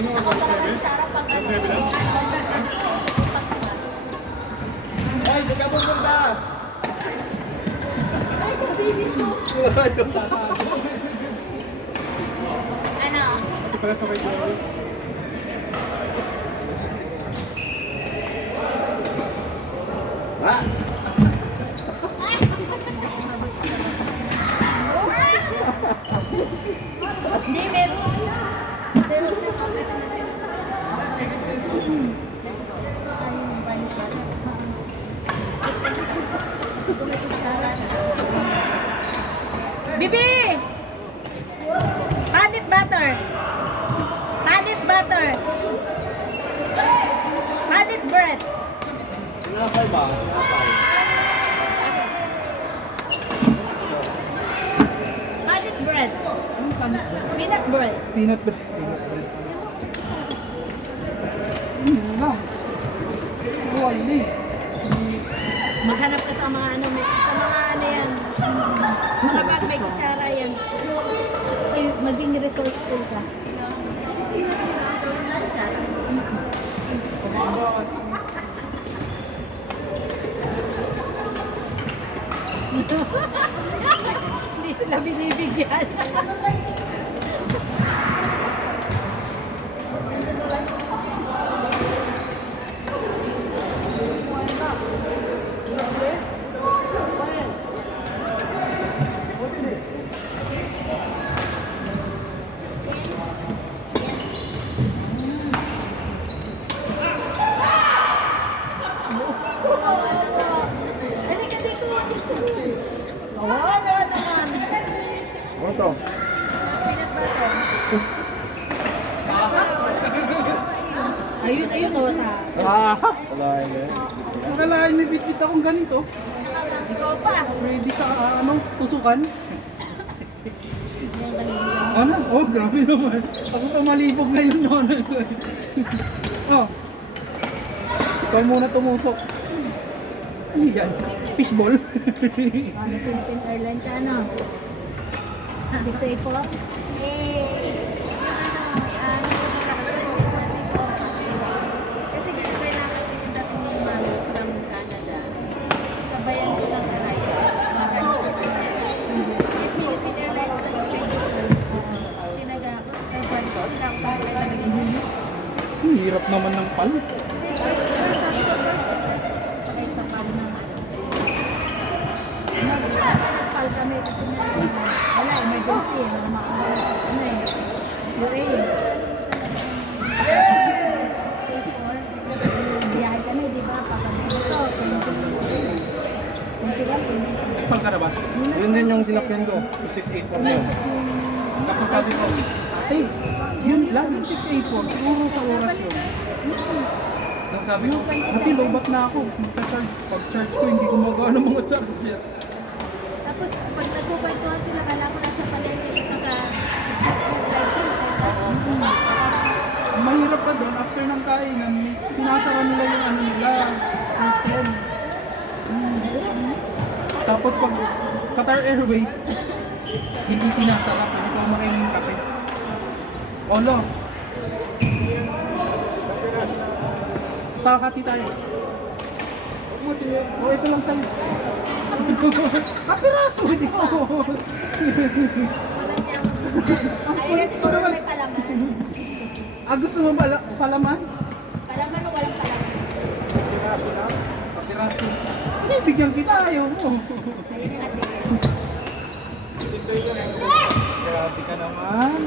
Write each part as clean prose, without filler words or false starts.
Nakapagod sa harapan ka na. Ay, saan ka pupunta? Ay, kasi dito. Ano? Ha? Hindi, meron. Meron na kami. Ayun, balik. Bibi! Honey butter. Honey butter. Honey bread. Sinapay ba? Sinapay. Honey bread. Peanut bread. Peanut bread. Peanut bread. Lang. Wali. Maghanap ka sa mga ano, sa mga ano yan. Mga bag may kutsara yan. Ay, maging resourceful ka. Kutsara. Hindi sila binibigyan. Halika dito, dito. Wala naman. Ano to? Peanut butter. Ayun, ayun o sa... Wala yun. Akalain may bitbit akong ganito. Ikaw pa. Ready sa tusukan. Ano? Oh, grabe naman. Ako pa malibog ngayon noon. Oh. Ikaw muna tumusok. Ano yan? Fishball? Ano, Philippine Airlines, ano? 684? Kasi kailangan ko yung dating ni Mami from Canada. Sabayan ko lang na ride. Magano sa Canada. Philippine Airlines na yung schedule. Tinaga ako. Ang sabi ko, hindi ako sasakay talaga dito. Hirap naman ng pal. Pero sabi ko, first sakay sa pal na pal kami kasi nga wala, emergency. Wala makakawala. Ano eh? UA. 684. Biyahe kami, di ba? Dito, 21. Pang ka na ba? Yun din yung sinakyan ko. 684 yun. Tapos sabi ko, ate, yun lang yung 684. Siguro sa oras yun. Nang sabi ko, ate, lobat na ako. Magka-charge. Pag-charge ko, hindi gumagawa ng mga charger. Tapos, pag nagkukwentuhan sila, kala ko nasa palengke, naka-stop yung flight ko. Mahirap pa doon, after ng kainan, sinasara nila yung ano nila, hotel. Tapos pag Qatar Airways, hindi sinasara, pwede ko makain yung kape. Olo. Takati tayo. O, ito lang sa'yo. Kapiraso, hindi ko. Ay, siguro may palaman. Gusto mo palaman? Palaman o walang palaman? Kapiraso. Hindi, bigyan kita, ayaw mo. Ayun yung ate. Grabe ka naman.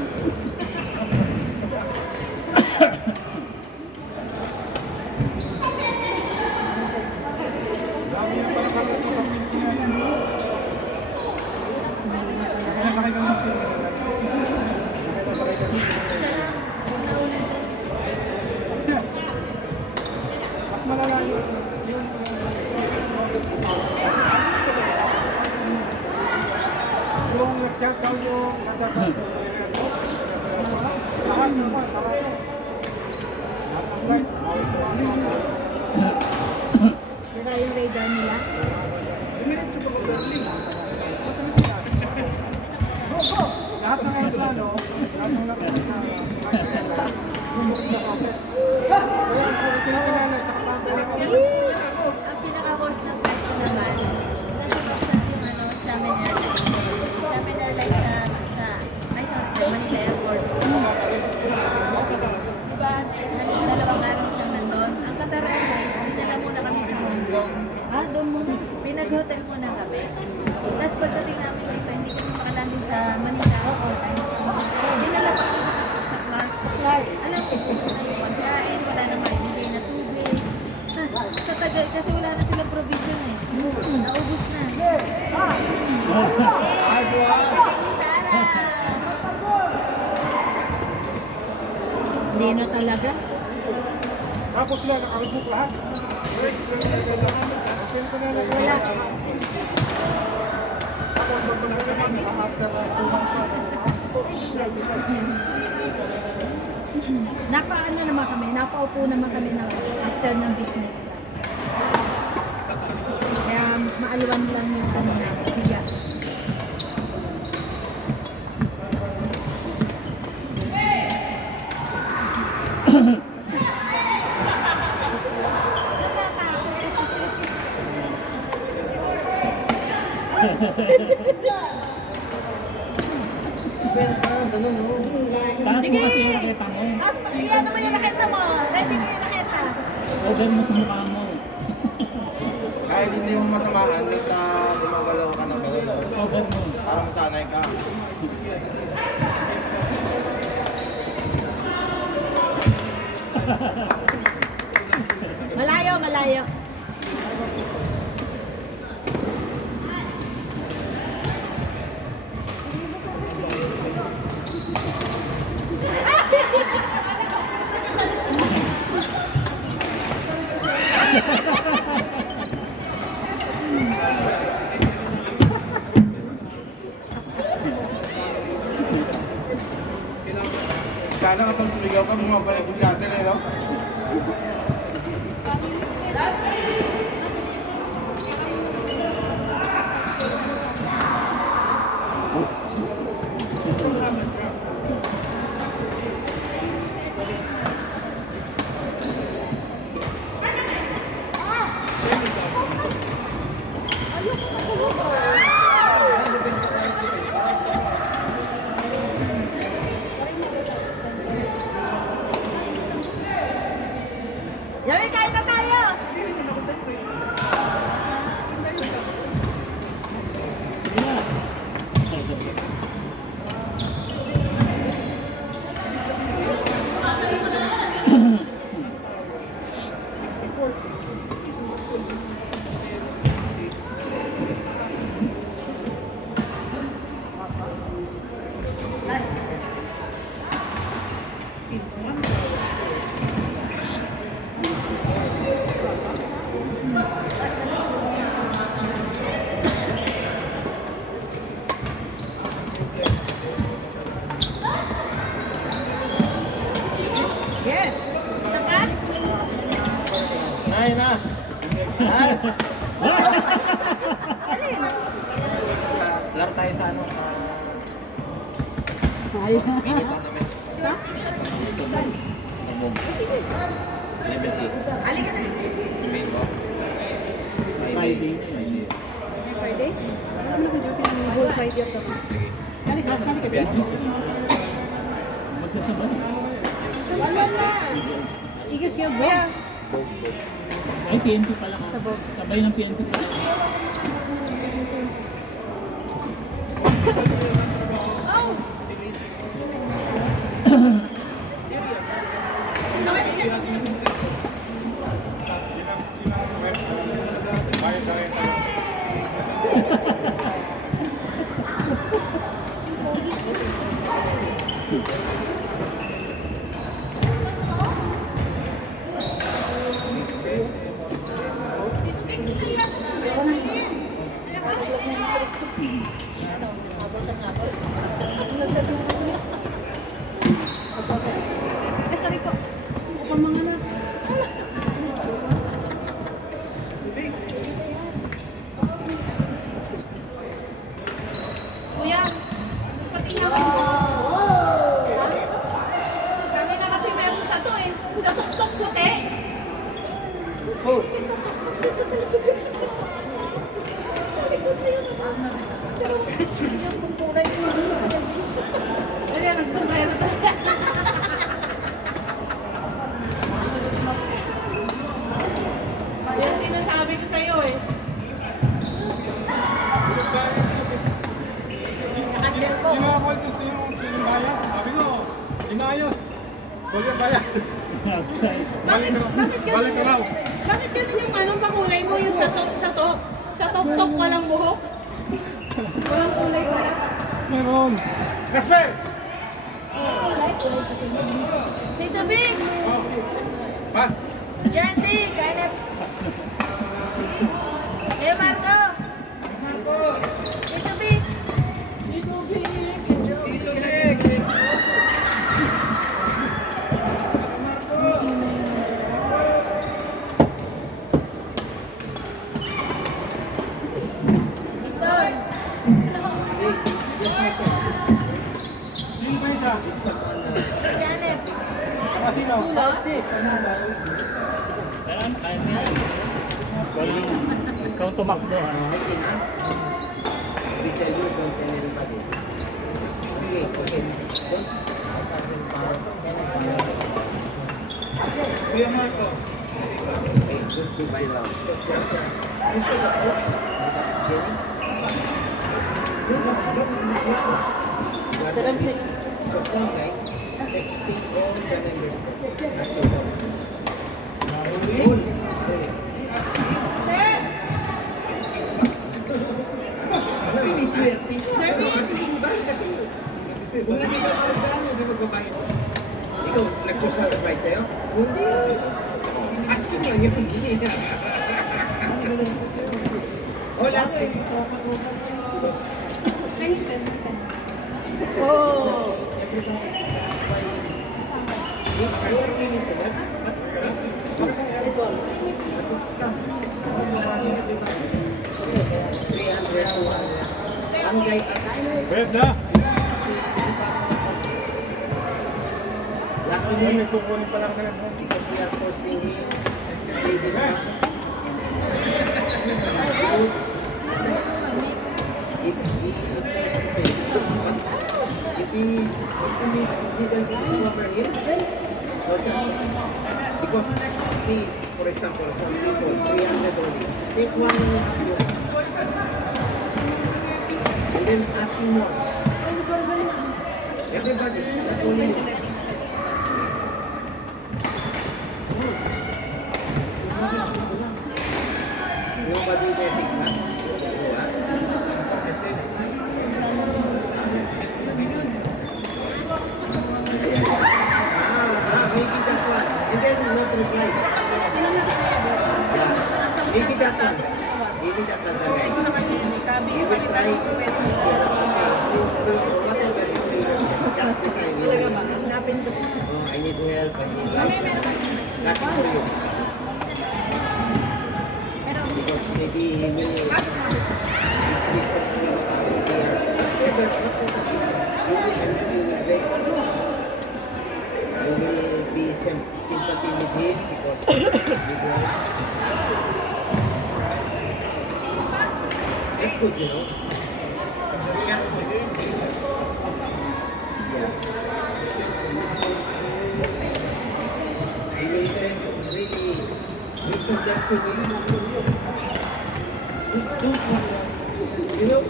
Mas malalayo. Yung nag-shout daw yung katasan. Tahan mo ba? Tahan mo. Sira yung radar nila. Dumiretso pa mag-darling. Go, go! Lahat ng aeroplano, lahat ng Ang pinaka-worst na flight ko naman, nasubuksan yung Xiamen Airlines. Xiamen Airlines sa Manila Airport. Diba, halos 2 araw siyang nandun. Ang Qatar Airways, dinala muna kami sa Hong Kong. Doon muna. Pinag-hotel muna kami. Tapos pagdating namin dito, hindi kami makalanding sa Manila. Dinala pa kami sa Clark. Alam ko, fix na yung pagkain, wala na maibigay na tubig. Sa tagal, kasi wala na silang provision eh. Naubos na. Hindi na talaga. Tapos sila, nakarebook lahat. Wala. Napaano naman kami, napaupo naman kami ng after ng business class. Kaya maaliwan lang yung kanina, higa. Taas mo kasi yung nakita mo. Iyan naman yung nakita mo. Ready mo yung nakita. Over mo sa mukha mo. Kahit hindi mo matamaan, kahit na gumagalaw ka ng galaw. Over mo. Parang sanay ka. Malayo, malayo. Sana kapag sumigaw ka, bumabalik yung chatter eh, no? Yami, kain na tayo! Yes! Isa pa? Nay na! Yes! Laro tayo sa ano? Minute tournament. Nabog. Level 8. Halika na. Main ko. Friday. Friday? Alam mo duty ng whole Friday of the week. Magkasabay. Wala na! Igas yung go. Ay, PNP pala. Sabog. Sabay ng PNP pala. Eh, sorry po. Suko pa mga na. Kuya, patingin ako. Kuya, kaya. Outside. Bakit Balik ka raw. Bakit ganun yung ano, pakulay mo? Yung sa top walang buhok? Walang kulay pala. Meron. Kasper! Tito Vic! Pas. Janty! Kanap! Eh, Marco! Tito Vic! Tito Vic! Victor! Janet! Tula? Kailan? Kaya niya. Ikaw tumakbo, ano? We tell you, don't tell everybody. Okay, okay. Kuya Marco. Okay, good, goodbye now. You saw the post? Jenny? Look. 7-6. Just one guy texting all the members. Asking for all. Asking ba? Kasi kung hindi ka makagdaan, hindi magbabayad. Ikaw, nag-post na nag-write sa'yo? Hindi. Asking lang yun. Wala. Oh! Everybody. You are willing to work, but it's comfortable. But it's comfortable. It's asking everybody. 300, 200. One guy asks. Wait na. Luckily, May kukunin pa lang ka lang. because we are forcing him to play this one. If he didn't discover him, no chance. Because, see, for example, some people, 300 only. Take one and then asking more. Everybody, not only you. Yung body message, ha? Maybe that one. And then not reply. Yeah. Maybe that one. Maybe that other guy. He will try to whatever you feel. That's the time. Oh, I need help. I need help. Lucky for you. Because maybe he will this reason to you here. But you will and then you will beg. You will be sympathy with him because he will. That's good, you know. Yeah. You will then really listen that to him. You know,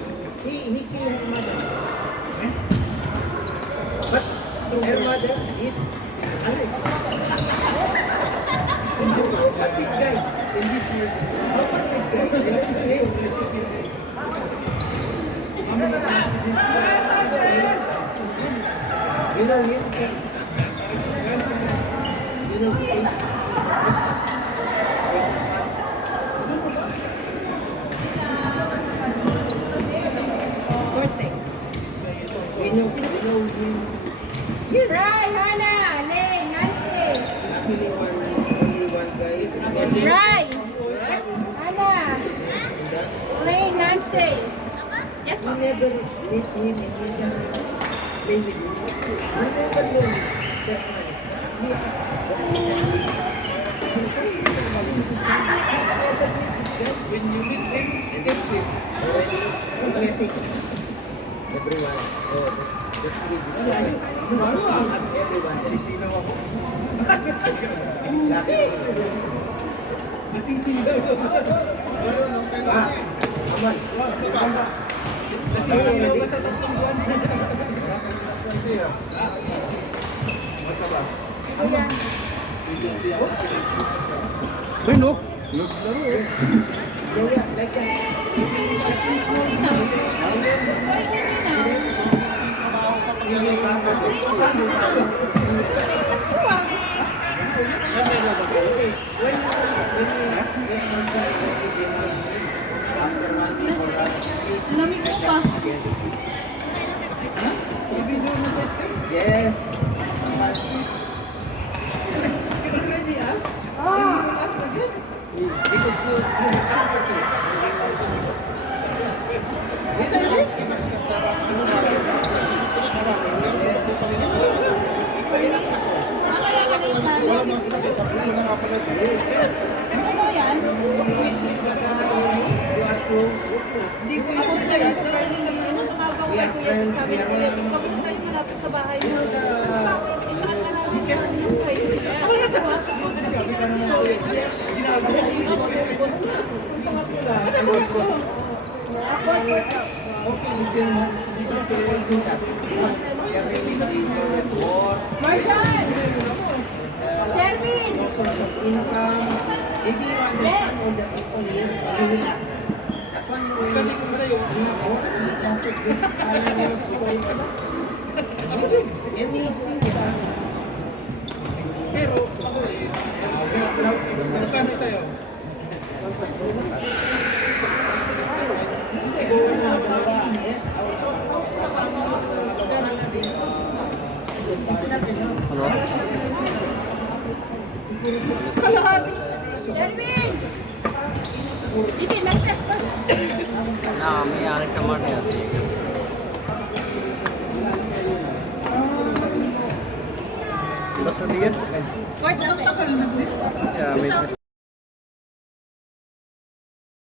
he killed her mother. But her mother is alive. How about this guy? How about this guy? You know him? You know who is? We know him. Yes. Rai, Hannah, Lane, Nancy. He's killing only one guy. Yes, Rai, Hannah, Lane, Nancy. Yes, we never meet him and we can play with him. We never know that man. He is never meet this guy. When you meet him, and this him. When you message everyone, oh, that's me, this guy. He has everyone. Sisino ako. Nasisilaw ako. Ah, aman. Nasisilaw ka sa 3 buwan. Kuya. Ay, no. Naglaro eh. Yeah, like that. Lamig mo pa. Yes. Because you have sympathy. Ano yan? Hindi po ako sa'yo. Tumawag ako kay Kuya. Sabi ko, Kuya, ikaw po sa'yo malapit sa bahay mo. Isaan ka namin yung kayo. Ako yung tumatawag. Okay, if you want to do that, because we are really into the war, Marshall! Sherwin! no source of income. If you understand all the people here, you will ask. At one you will kasi kung sa'yo, it's just a good and you see, Pero, magkano sa'yo? it's not enough. Sherwin! Sige, mag-test ko. Na, may ari ka man kasi. Basta sige. Court natin. Sa may